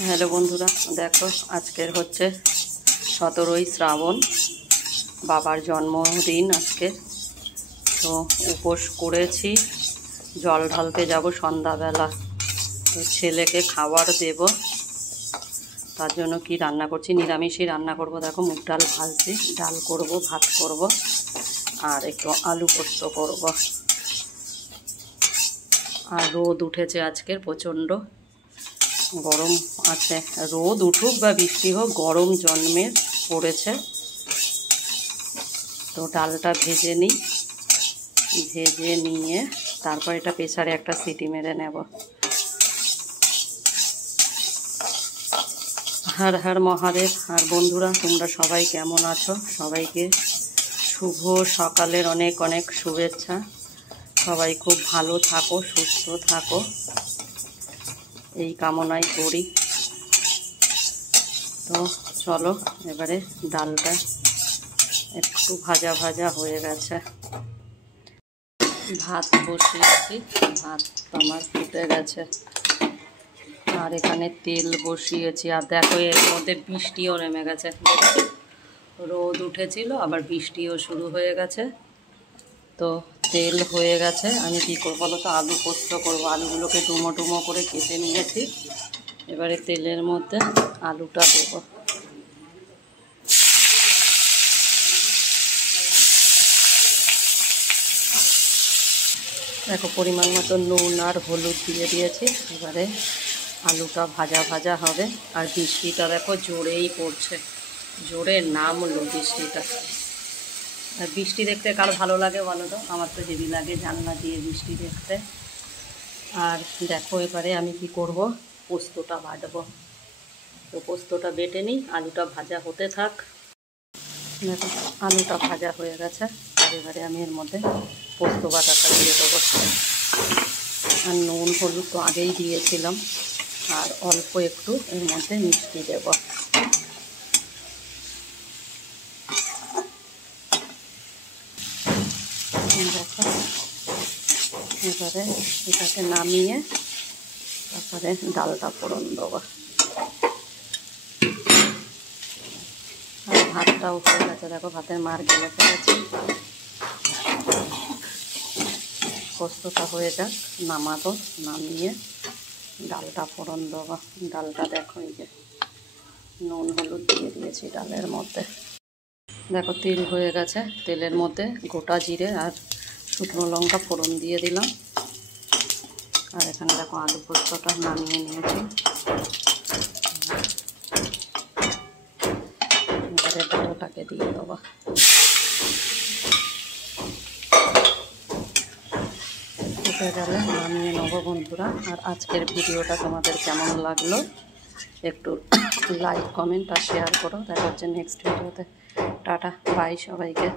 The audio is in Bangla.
হ্যালো বন্ধুরা, দেখো আজকের হচ্ছে 17ই শ্রাবণ, বাবার জন্মদিন আজকে। তো উপোস করেছি, জল ঢালতে যাব সন্ধ্যাবেলা। তো ছেলেকে খাবার দেব, তার জন্য কি রান্না করছি, নিরামিষই রান্না করব। দেখো মুগ ডাল ভাজছি, ডাল করব, ভাত করব, আর একটু আলু পোস্ত করব। আর রোদ উঠেছে আজকের প্রচণ্ড, গরম আছে। রোদ উঠুক বা বৃষ্টি হোক, গরম জন্মের পড়েছে। তো ডালটা ভেজে নিই, ভেজে নিয়ে তারপর এটা প্রেসারে একটা সিটি মেরে নেব। হর হর মহাদেব। আর বন্ধুরা, তোমরা সবাই কেমন আছো? সবাইকে শুভ সকালের অনেক অনেক শুভেচ্ছা। সবাই খুব ভালো থাকো, সুস্থ থাকো, এই কামনাই করি। তো চলো, এবারে ডালটা একটু ভাজা ভাজা হয়ে গেছে, ভাত বসিয়েছি, ভাত আমার ফুটে গেছে। আর এখানে তেল বসিয়েছি। আর দেখো এর মধ্যে বৃষ্টিও নেমে গেছে, রোদ উঠেছিল আবার বৃষ্টিও শুরু হয়ে গেছে। তো তেল হয়ে গেছে, আমি কী করবো বলো তো, আলু পোস্ত করবো। আলুগুলোকে ডুমো ডুমো করে কেটে নিয়েছি, এবারে তেলের মধ্যে আলুটা দেবো। দেখো পরিমাণ মতো নুন আর হলুদ দিয়ে দিয়েছি। এবারে আলুটা ভাজা ভাজা হবে। আর বৃষ্টিটা দেখো জোরেই পড়ছে, জোরে নামলো বৃষ্টিটা। আর বৃষ্টি দেখতে কার ভালো লাগে বলো তো? আমার তো হেভি লাগে জানলা দিয়ে বৃষ্টি দেখতে। আর দেখো এবারে আমি কি করব, পোস্তটা বাটবো। তো পোস্তটা বেটে নিই, আলুটা ভাজা হতে থাক। দেখো আলুটা ভাজা হয়ে গেছে, আর এবারে আমি এর মধ্যে পোস্ত বাটাটা দিয়ে দেবো। আর নুন হলুদ তো আগেই দিয়েছিলাম, আর অল্প একটু এর মধ্যে মিষ্টি দেব। দেখো এবারে এটাকে নামিয়ে তারপরে ডালটা ফোড়ন দেবো। আর ভাতটাও হয়ে গেছে, দেখো ভাতের মার গেলে ফেলেছি। পোস্তটা হয়ে যাক, নামাবো, নামিয়ে ডালটা ফোড়ন দেবো। ডালটা দেখো এই যে নুন হলুদ দিয়ে দিয়েছি ডালের মধ্যে। দেখো তেল হয়ে গেছে, তেলের মধ্যে গোটা জিরে আর শুকনো লঙ্কা ফোড়ন দিয়ে দিলাম। আর এখানে দেখো আলু পোস্তটা নামিয়ে নিয়েছি। এবারে ডালটাকে দিয়ে দেবো। ফুটে গেলে নামিয়ে নেবো বন্ধুরা। আর আজকের ভিডিওটা তোমাদের কেমন লাগলো একটু লাইক, কমেন্ট আর শেয়ার করো। দেখা হচ্ছে নেক্সট ভিডিওতে। টাটা, বাই সবাইকে।